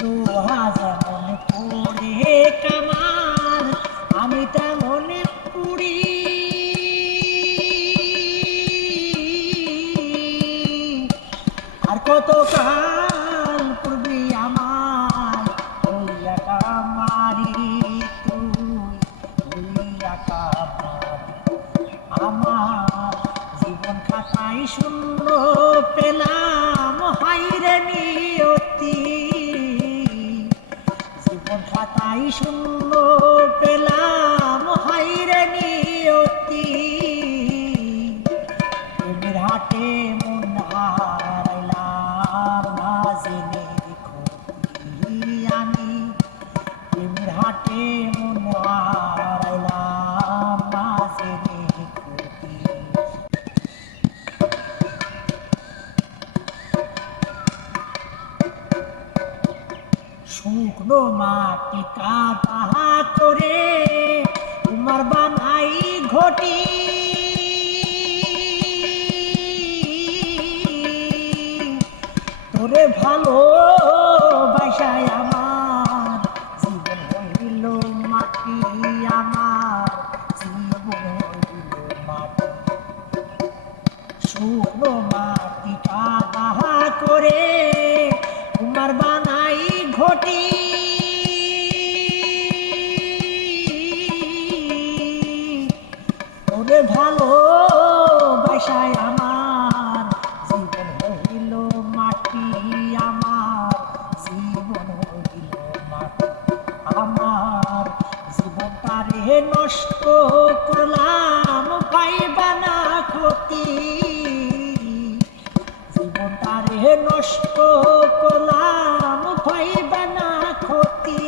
লোহা যেমন পড়ে কামার আমি তেমন পুরি আর কত কাল পূর্বে আমার হইয়া কামারি তুই হইয়া কামারি আমার জীবন খাতাই শূন্য পেলাম হাইরে নিয়তি জীবন খাতাই শূন্য পেলাম হাইরে নিয়তি প্রেমের হাটে মন হারাইলাম না জেনে ক্ষতি আমি প্রেমের হাটে মন হারাইলাম না জেনে ক্ষতি শুকনো মাটি কাদা করে তোমার বানাই ঘটি তোরে ভালো বাসায় আমার জীবন হইল মাটি আমার জীবন হইল মাটি শুকনো মাটি কাদা করে তোমার বানাই ঘটি ওরে ভালো বাসায় আমার জীবন হইল মাটি আমার জীবন হইল মাটি আমার জীবনটারে নষ্ট করলাম পাইবা না ক্ষতি জীবনটারে নষ্ট করলাম পাইবা না ক্ষতি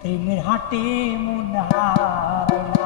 প্রেমের হাটে মন হারাইলাম